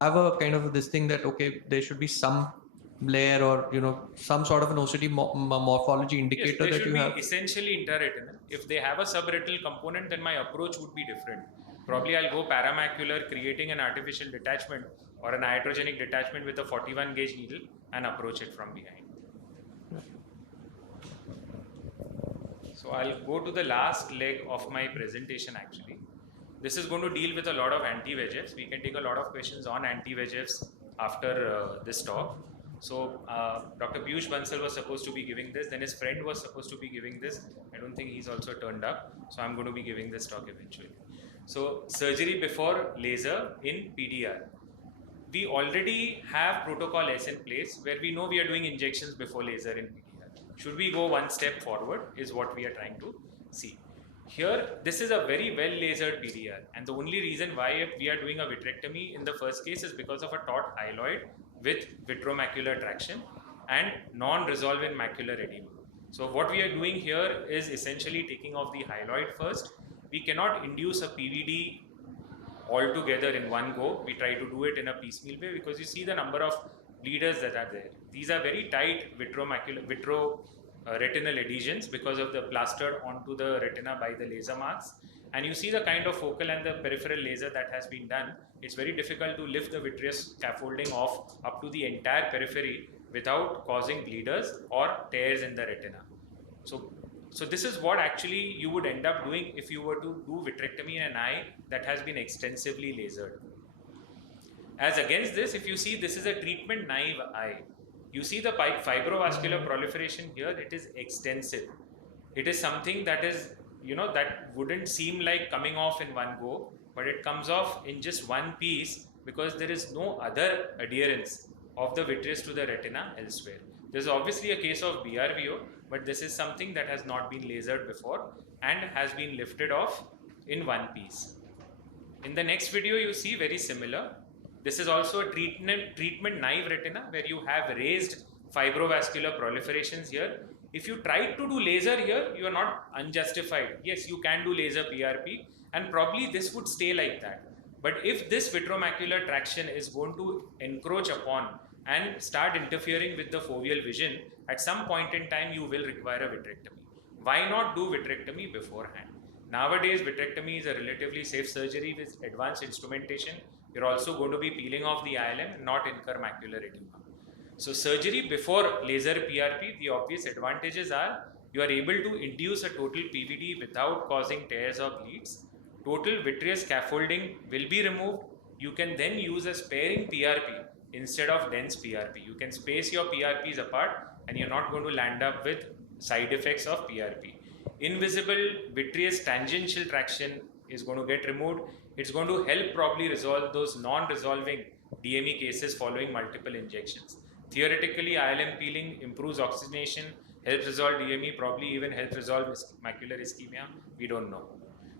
have a kind of this thing that, okay, there should be some layer or, some sort of an OCT morphology indicator Yes, that you have? essentially intraretinal. If they have a subretinal component, then my approach would be different. Probably I'll go paramacular, creating an artificial detachment or an iatrogenic detachment with a 41 gauge needle and approach it from behind. So I'll go to the last leg of my presentation actually. This is going to deal with a lot of anti-VEGFs. We can take a lot of questions on anti-VEGFs after this talk. So Dr. PIYUSH Bansal was supposed to be giving this, then his friend was supposed to be giving this. I don't think he's also turned up. So I'm going to be giving this talk eventually. So surgery before laser in PDR. We already have protocol S in place where we know we are doing injections before laser in PDR. Should we go one step forward is what we are trying to see. Here, this is a very well lasered PDR, and the only reason why we are doing a vitrectomy in the first case is because of a taut hyaloid with vitromacular traction and non-resolvent macular edema. So what we are doing here is essentially taking off the hyaloid first. We cannot induce a PVD all together in one go. We try to do it in a piecemeal way because you see the number of bleeders that are there. These are very tight retinal adhesions because of the plastered onto the retina by the laser marks. And you see the kind of focal and the peripheral laser that has been done. It's very difficult to lift the vitreous scaffolding off up to the entire periphery without causing bleeders or tears in the retina. So this is what actually you would end up doing if you were to do vitrectomy in an eye that has been extensively lasered. As against this, if you see, this is a treatment naive eye. You see the fibrovascular proliferation here, it is extensive. It is something that is, that wouldn't seem like coming off in one go, but it comes off in just one piece because there is no other adherence of the vitreous to the retina elsewhere. There's obviously a case of BRVO, but this is something that has not been lasered before and has been lifted off in one piece. In the next video, you see very similar. This is also a treatment naive retina where you have raised fibrovascular proliferations here. If you try to do laser here, you are not unjustified. Yes, you can do laser PRP and probably this would stay like that. But if this vitromacular traction is going to encroach upon and start interfering with the foveal vision, at some point in time you will require a vitrectomy. Why not do vitrectomy beforehand? Nowadays, vitrectomy is a relatively safe surgery with advanced instrumentation. You're also going to be peeling off the ILM and not incur macular edema. So surgery before laser PRP, the obvious advantages are you are able to induce a total PVD without causing tears or bleeds. Total vitreous scaffolding will be removed. You can then use a sparing PRP instead of dense PRP. You can space your PRPs apart and you're not going to land up with side effects of PRP. Invisible vitreous tangential traction is going to get removed. It's going to help probably resolve those non-resolving DME cases following multiple injections. Theoretically, ILM peeling improves oxygenation, helps resolve DME, probably even helps resolve macular ischemia. We don't know.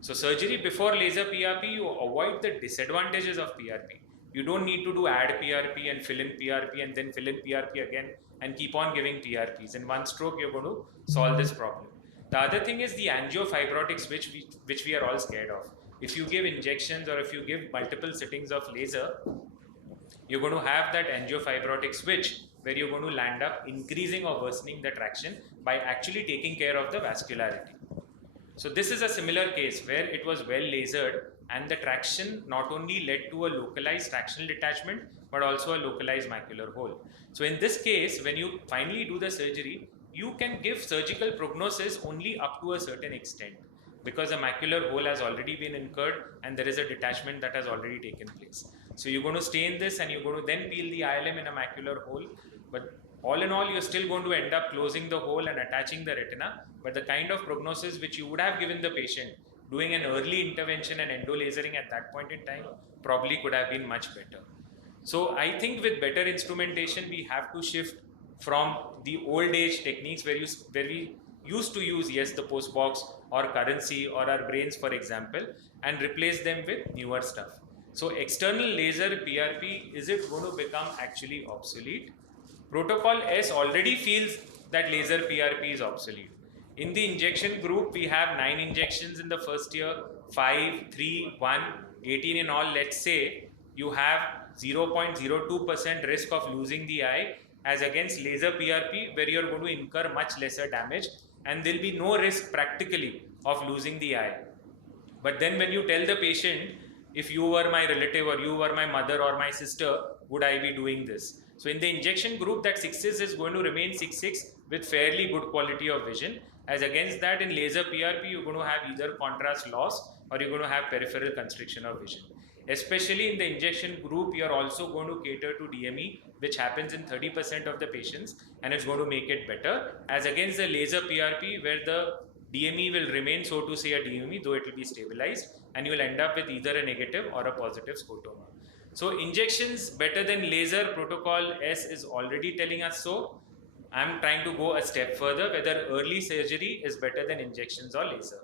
So surgery before laser PRP, you avoid the disadvantages of PRP. You don't need to do add PRP and fill in PRP and then fill in PRP again and keep on giving PRPs. In one stroke, you're going to solve this problem. The other thing is the angiofibrotic switch, which we are all scared of. If you give injections or if you give multiple sittings of laser, you're going to have that angiofibrotic switch where you're going to land up increasing or worsening the traction by actually taking care of the vascularity. So this is a similar case where it was well lasered and the traction not only led to a localized tractional detachment but also a localized macular hole. So in this case, when you finally do the surgery, you can give surgical prognosis only up to a certain extent because a macular hole has already been incurred and there is a detachment that has already taken place. So you're going to stay in this and you're going to then peel the ILM in a macular hole, but all in all, you're still going to end up closing the hole and attaching the retina, but the kind of prognosis which you would have given the patient doing an early intervention and endolasering at that point in time probably could have been much better. So I think with better instrumentation, we have to shift from the old age techniques where we used to use, yes, the post box or currency or our brains, for example, and replace them with newer stuff. So external laser PRP, is it going to become actually obsolete? Protocol S already feels that laser PRP is obsolete. In the injection group, we have 9 injections in the first year, 5, 3, 1, 18 in all. Let's say you have 0.02% risk of losing the eye, as against laser PRP, where you're going to incur much lesser damage and there'll be no risk practically of losing the eye. But then when you tell the patient, if you were my relative or you were my mother or my sister, would I be doing this? So in the injection group, that 6/6 is going to remain 6/6 with fairly good quality of vision. As against that, in laser PRP, you're going to have either contrast loss or you're going to have peripheral constriction of vision. Especially in the injection group, you're also going to cater to DME, which happens in 30% of the patients, and it's going to make it better. As against the laser PRP, where the DME will remain, so to say, a DME, though it will be stabilized, and you will end up with either a negative or a positive scotoma. So injections better than laser, protocol S is already telling us so. I'm trying to go a step further, whether early surgery is better than injections or laser.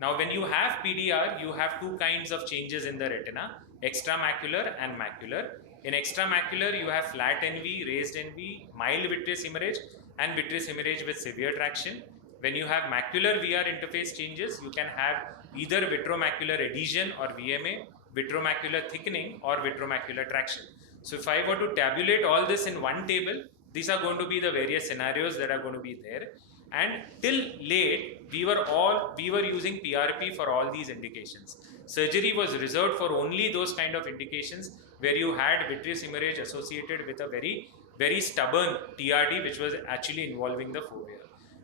Now, when you have PDR, you have two kinds of changes in the retina, extramacular and macular. In extramacular, you have flat NV, raised NV, mild vitreous hemorrhage, and vitreous hemorrhage with severe traction. When you have macular VR interface changes, you can have either vitromacular adhesion or VMA, vitromacular thickening or vitromacular traction. So if I were to tabulate all this in one table, these are going to be the various scenarios that are going to be there. And till late, we were using PRP for all these indications. Surgery was reserved for only those kind of indications where you had vitreous hemorrhage associated with a very, very stubborn TRD, which was actually involving the fovea.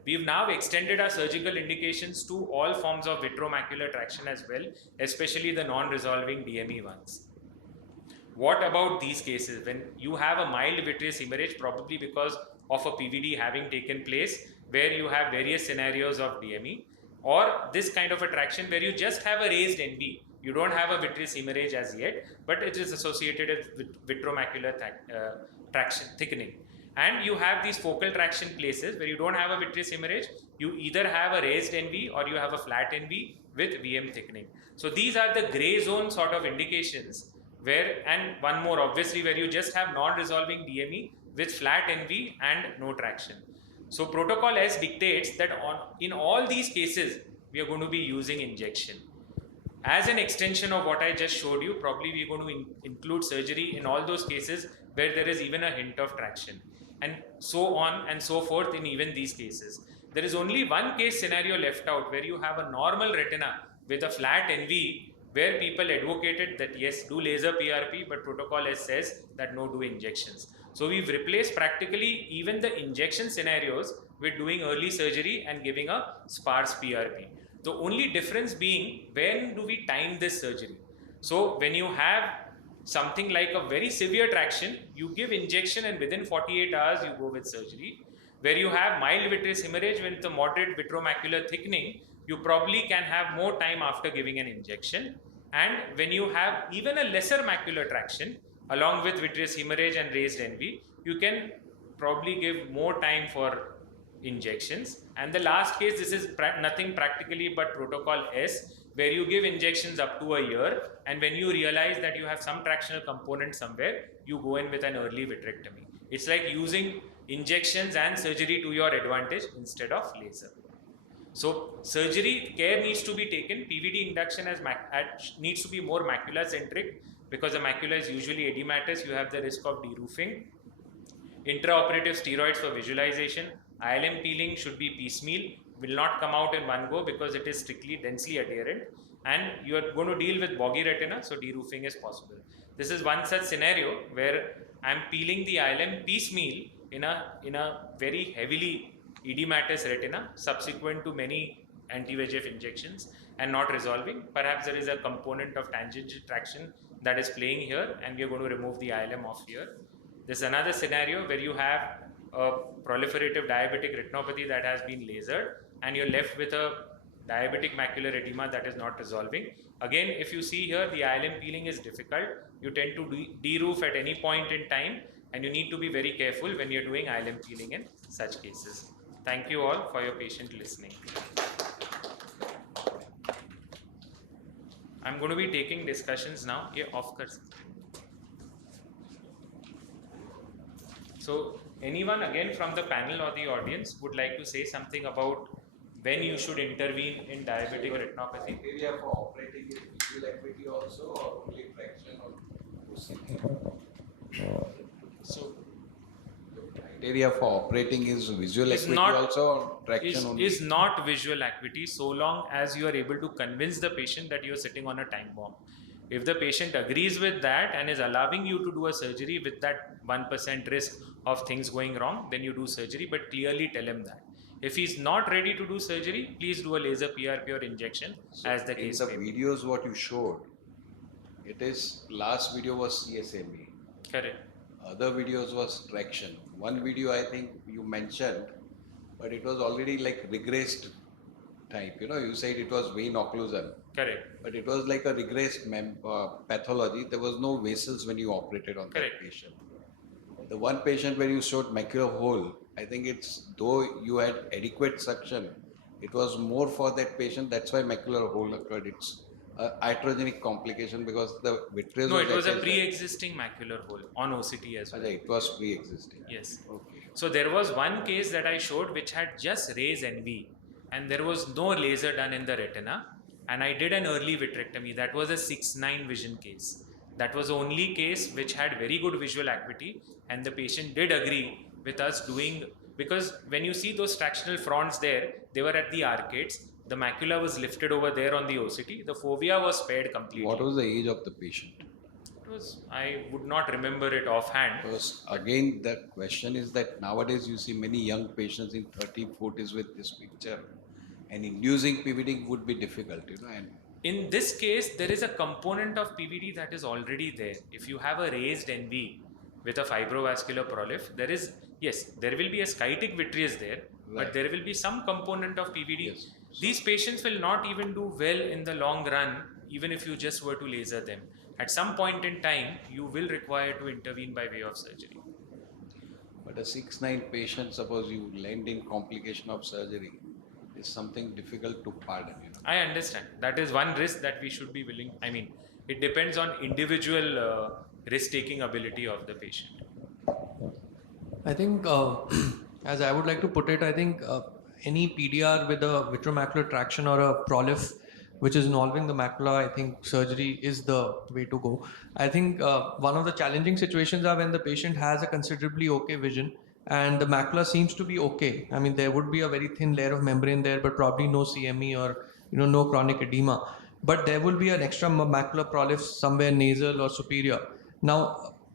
We've now extended our surgical indications to all forms of vitromacular traction as well, especially the non-resolving DME ones. What about these cases? When you have a mild vitreous hemorrhage, probably because of a PVD having taken place, where you have various scenarios of DME, or this kind of a traction where you just have a raised NB. You don't have a vitreous hemorrhage as yet, but it is associated with vitromacular traction thickening. And you have these focal traction places where you don't have a vitreous hemorrhage, you either have a raised NV or you have a flat NV with VM thickening. So these are the gray zone sort of indications where, and one more obviously, where you just have non-resolving DME with flat NV and no traction. So protocol S dictates that in all these cases, we are going to be using injection. As an extension of what I just showed you, probably we are going to include surgery in all those cases where there is even a hint of traction, and so on and so forth in even these cases. There is only one case scenario left out where you have a normal retina with a flat NV, where people advocated that yes, do laser PRP, but protocol S says that no, do injections. So we've replaced practically even the injection scenarios with doing early surgery and giving a sparse PRP. The only difference being, when do we time this surgery? So when you have something like a very severe traction, you give injection and within 48 hours you go with surgery. Where you have mild vitreous hemorrhage with the moderate vitromacular thickening, you probably can have more time after giving an injection. And when you have even a lesser macular traction along with vitreous hemorrhage and raised NV, you can probably give more time for injections. And the last case, this is nothing practically but protocol S, where you give injections up to a year, and when you realize that you have some tractional component somewhere, you go in with an early vitrectomy. It's like using injections and surgery to your advantage instead of laser. So surgery care needs to be taken. PVD induction needs to be more macula centric, because the macula is usually edematous. You have the risk of deroofing. Intraoperative steroids for visualization. ILM peeling should be piecemeal, will not come out in one go because it is strictly densely adherent, and you are going to deal with boggy retina, so deroofing is possible. This is one such scenario where I am peeling the ILM piecemeal in a very heavily edematous retina subsequent to many anti-VEGF injections and not resolving. Perhaps there is a component of tangential traction that is playing here, and we are going to remove the ILM off here. This is another scenario where you have a proliferative diabetic retinopathy that has been lasered, and you're left with a diabetic macular edema that is not resolving. Again, if you see here, the ILM peeling is difficult. You tend to de-roof at any point in time, and you need to be very careful when you're doing ILM peeling in such cases. Thank you all for your patient listening. I'm going to be taking discussions now. Yeah, of course. So anyone again from the panel or the audience would like to say something about when you should intervene in diabetic retinopathy? Criteria for operating it, visual acuity also, or only fraction or criteria for operating is visual Is acuity not- also or traction only? is not visual acuity, so long as you are able to convince the patient that you are sitting on a time bomb. If the patient agrees with that and is allowing you to do a surgery with that 1% risk of things going wrong, then you do surgery, but clearly tell him that. If he's not ready to do surgery, please do a laser PRP or injection, So as the case in may the be. videos what you showed, it is last video was CSME. Correct. Other videos was traction. One video I think you mentioned, but it was already like regressed type. You know, you said it was vein occlusal, Correct. but it was like a regressed pathology. There was no vessels when you operated on Correct. that patient. The one patient where you showed macular hole, I think it's though you had adequate suction, it was more for that patient. That's why macular hole occurred. It's a iatrogenic complication because the vitreous No, it was a attached. pre-existing macular hole on OCT as well. It was pre-existing. Yes. Okay. So there was one case that I showed which had just raised NV, and there was no laser done in the retina, and I did an early vitrectomy. That was a 6/9 vision case. That was the only case which had very good visual acuity, and the patient did agree with us doing, because when you see those tractional fronts there, they were at the arcades. The macula was lifted over there on the OCT. The fovea was spared completely. What was the age of the patient? It was, I would not remember it offhand. Because again, the question is that nowadays you see many young patients in 30s, 40s with this picture, and inducing PVD would be difficult, you know. And in this case, there is a component of PVD that is already there. If you have a raised NV with a fibrovascular prolif, there is, yes, there will be a sciatic vitreous there, Right. but there will be some component of PVD. Yes. These patients will not even do well in the long run, even if you just were to laser them. At some point in time, you will require to intervene by way of surgery. but a 6/9 patient, suppose you land in complication of surgery, is something difficult to pardon, you know. I understand. That is one risk that we should be willing. I mean, it depends on individual risk-taking ability of the patient. I think, as I would like to put it, I think any PDR with a vitreomacular traction or a prolif which is involving the macula, I think surgery is the way to go. I think one of the challenging situations are when the patient has a considerably okay vision and the macula seems to be okay. I mean, there would be a very thin layer of membrane there, but probably no CME or no chronic edema. But there will be an extra macular prolif somewhere nasal or superior. Now,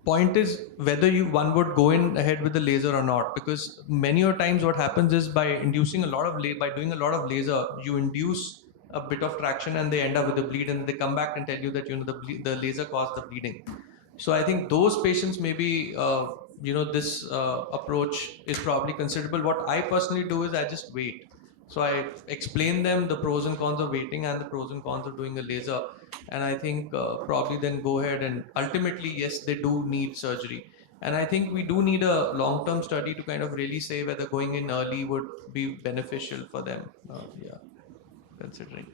point is whether one would go in ahead with the laser or not, because many of times what happens is by inducing a lot of by doing a lot of laser, you induce a bit of traction and they end up with a bleed, and they come back and tell you that the laser caused the bleeding. So I think those patients maybe this approach is probably considerable. What I personally do is I just wait. So I explain them the pros and cons of waiting and the pros and cons of doing a laser. And I think probably then go ahead and ultimately, yes, they do need surgery. And I think we do need a long-term study to kind of really say whether going in early would be beneficial for them. Considering.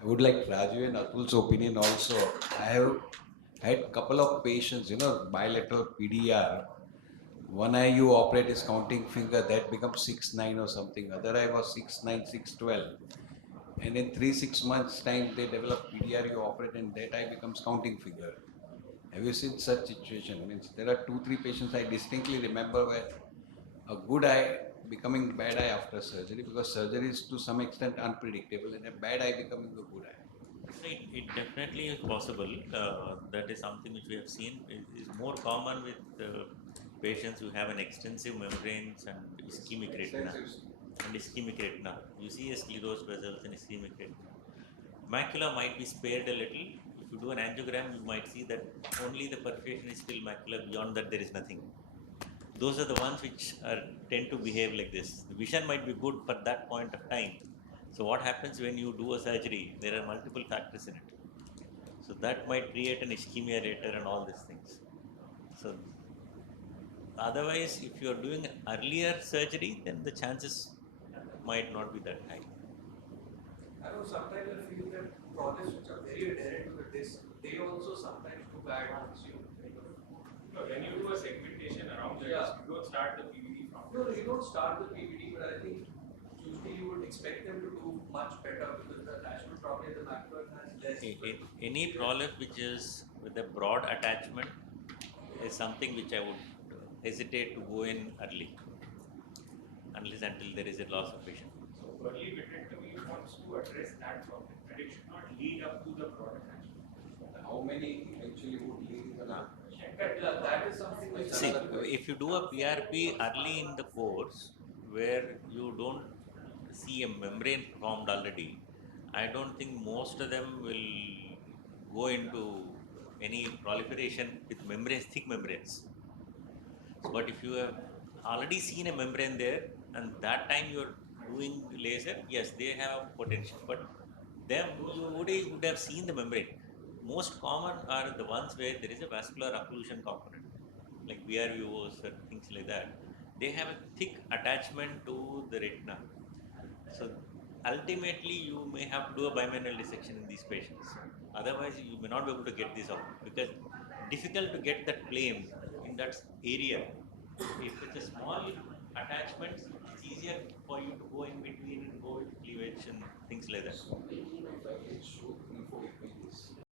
I would like Raju and Atul's opinion also. I have had couple of patients, bilateral PDR. One eye you operate is counting finger, that becomes 6/9 or something. Other eye was 6/9, 6/12. And in 3-6 months time they develop PDR, you operate and that eye becomes counting finger. Have you seen such situation? Means there are 2-3 patients I distinctly remember where a good eye becoming bad eye after surgery, because surgery is to some extent unpredictable, and a bad eye becoming a good eye. It definitely is possible. That is something which we have seen. It is more common with patients who have an extensive membranes and ischemic retina. You see a sclerosed vessels and ischemic retina. Macula might be spared a little. If you do an angiogram, you might see that only the perforation is still macula. Beyond that, there is nothing. Those are the ones which tend to behave like this. The vision might be good for that point of time. So what happens when you do a surgery? There are multiple factors in it. So that might create an ischemia later and all these things. So otherwise, if you are doing earlier surgery, then the chances might not be that high. I know sometimes I feel that prolifs which are very adherent to the disc, they also sometimes do bad consume. When you do a segmentation around the disc, you don't start the PVD from. No, you don't start the PVD, but I think usually you would expect them to do much better because the attachment probably the macula has less. Any prolapse which is with a broad attachment is something which I would hesitate to go in early, unless until there is a loss of vision. So early vitrectomy wants to address that problem, and it should not lead up to the broad attachment. How many eventually would lead in the That is something which See, if you do a PRP early in the course where you don't see a membrane formed already, I don't think most of them will go into any proliferation with membranes, thick membranes. But if you have already seen a membrane there and that time you're doing laser, yes, they have potential. But them you would have seen the membrane. Most common are the ones where there is a vascular occlusion component, like BRVOs or things like that. They have a thick attachment to the retina. So ultimately, you may have to do a bimanual dissection in these patients. Otherwise, you may not be able to get this out because difficult to get that flame in that area. If it's a small attachment, it's easier for you to go in between and go with cleavage and things like that. So maybe if I can show 3-4 images.